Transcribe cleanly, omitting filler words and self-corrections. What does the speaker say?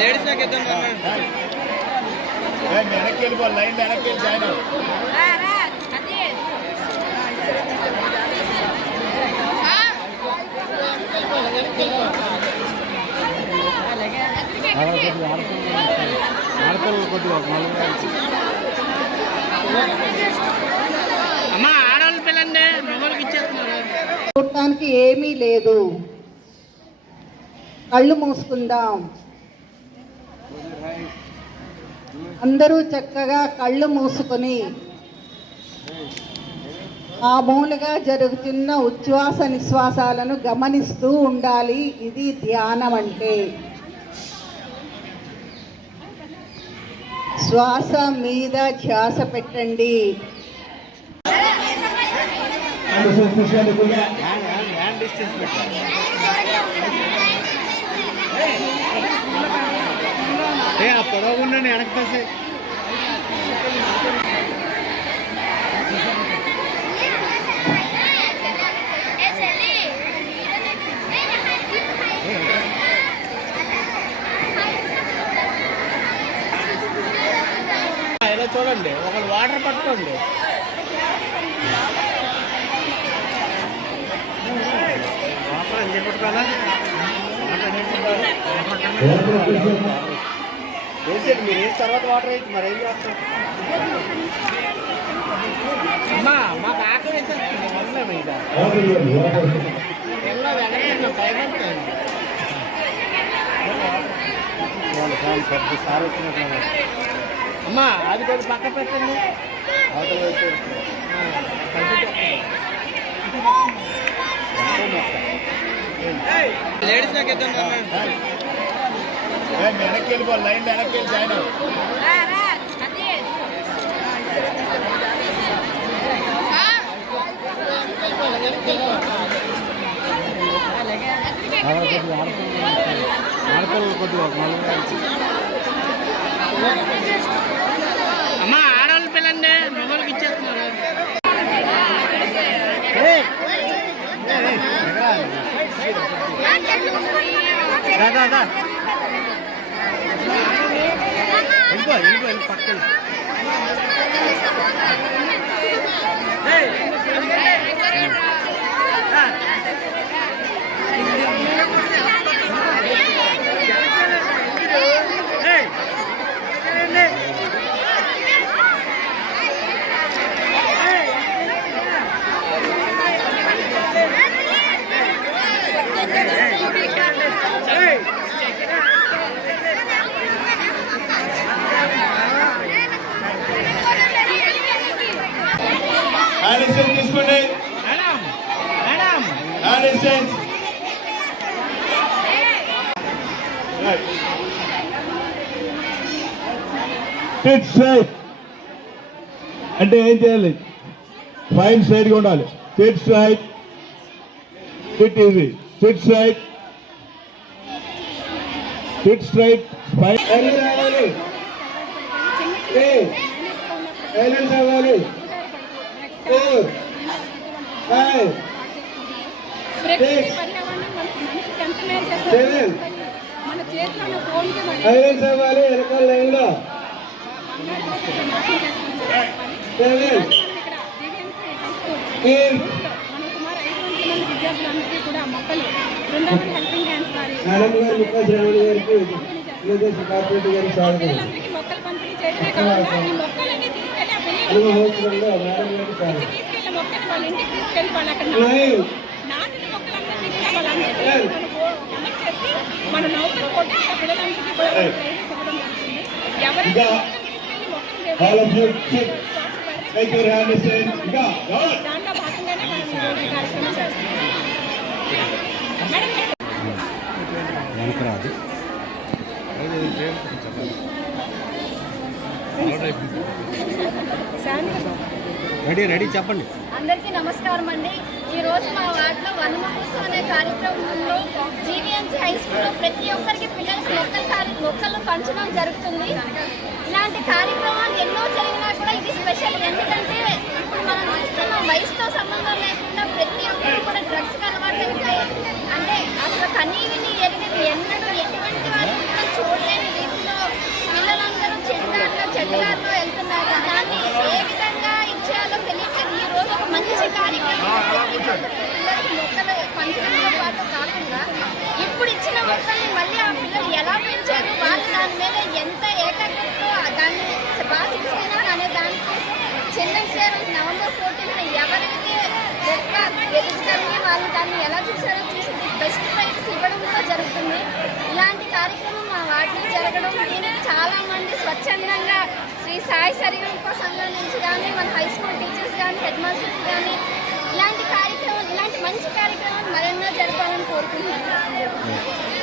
Ladies నాకు ఇద్దాం వెనక్కి వెళ్ళిపో లైన్ వెనక్కి వెళ్ళి జాయిన్ అమ్మా ఆడవాళ్ళ పిల్లండి మగవాళ్ళకి ఇచ్చేస్తున్నారు. చూడటానికి ఏమీ లేదు. కళ్ళు మూసుకుందాం. అందరూ చక్కగా కళ్ళు మూసుకొని మామూలుగా జరుగుతున్న ఉచ్ఛ్వాస నిశ్వాసాలను గమనిస్తూ ఉండాలి. ఇది ధ్యానం అంటే. శ్వాస మీద ధ్యాస పెట్టండి. పొడవున్నా వెనక్కి తసే ఇలా చూడండి, ఒకరు వాటర్ పట్టుకోండి. వాటర్ ఎందుకు పట్టుకోవాలా? వేసేది మీరు వేసిన తర్వాత వాటర్ వేసి మరి ఏం చేస్తారు? అమ్మా మాకు ఆకలి వేసేస్తుంది. వల్ల మీద ఎలా వెనక భయపడుతుంది. సార్ వచ్చినట్లు అమ్మా అది కొంచెం పక్క పెట్టండి. లేడీస్ నాకు ఇద్దాం వెనక్కి వెళ్ళిపో లైన్ వెనక్కి వెళ్ళి జాయిన్ అమ్మా ఆడవాళ్ళ పిల్లండి మగవాళ్ళకి ఇచ్చేస్తున్నారు. వెళ్ళిపో పక్కన తీసుకోండి. సిట్ స్ట్రైట్ అంటే ఏం చేయాలి? ఫైన్ స్ట్రైట్గా ఉండాలి. SIT straight, SIT easy, SIT straight, SIT straight. Fine రావాలి, సైలెన్స్ అవ్వాలి. 4 5 6 7 సైలెన్స్ అవ్వాలి. వెనకాల లైన్ లో 7 8 మేడం గారు ముక్క శ్రావణి గారికి కార్పొరేట్ గారికి స్వాగతం. రెడీ చెప్పండి. అందరికీ నమస్కారం అండి. ఈరోజు మా వార్డులో వనమహోత్సవం అనే కార్యక్రమంలో జీవీఎంసీ హై స్కూల్లో ప్రతి ఒక్కరికి పిల్లలకి మొక్కలు పంచడం జరుగుతుంది. ఇలాంటి కార్యక్రమాలు ఎన్నో జరిగినా కూడా ఇది స్పెషల్. ఎందుకంటే ఇప్పుడు మనం చూస్తున్న వయసుతో సంబంధం లేకుండా ప్రతి ఒక్కరు కూడా డ్రగ్స్కి అలవాటు అవుతాయి. అంటే అసలు కనీవిని ఎన్నడూ ఎటువంటి వాటిని చూడలేని చెత్తదారిలో వెళ్తున్నారు. దాన్ని ఏ విధంగా ఇచ్చేయాలో తెలియట్లేదు. ఈ రోజు ఒక మంచి కార్యక్రమం పిల్లలకి మొక్కలు పంచడంతో పాటు కాకుండా ఇప్పుడు ఇచ్చిన మొక్కల్ని మళ్ళీ ఆ పిల్లలు ఎలా పెంచారు, వాళ్ళు దాని మీద ఎంత ఏకాగ్రతతో దాన్ని బాగా చూసుకున్నారు అనే దానికోసం చిల్డ్రన్స్ డే రోజు November 14th ఎవరైతే మొక్క ఎదుగుతారని వాళ్ళు దాన్ని ఎలా చూసారో చూసి బెస్ట్ ప్రైజెస్ ఇవ్వడం కూడా జరుగుతుంది. ఇలాంటి కార్యక్రమం మా వార్డులో జరగడం దీనికి చాలా మంది స్వచ్ఛందంగా శ్రీ సాయి సరిగంప సంఘం నుంచి కానీ మన హై స్కూల్ టీచర్స్ కానీ హెడ్ మాస్టర్స్ కానీ ఇలాంటి మంచి కార్యక్రమాలు మరెన్నో జరపాలని కోరుకుంటున్నాను.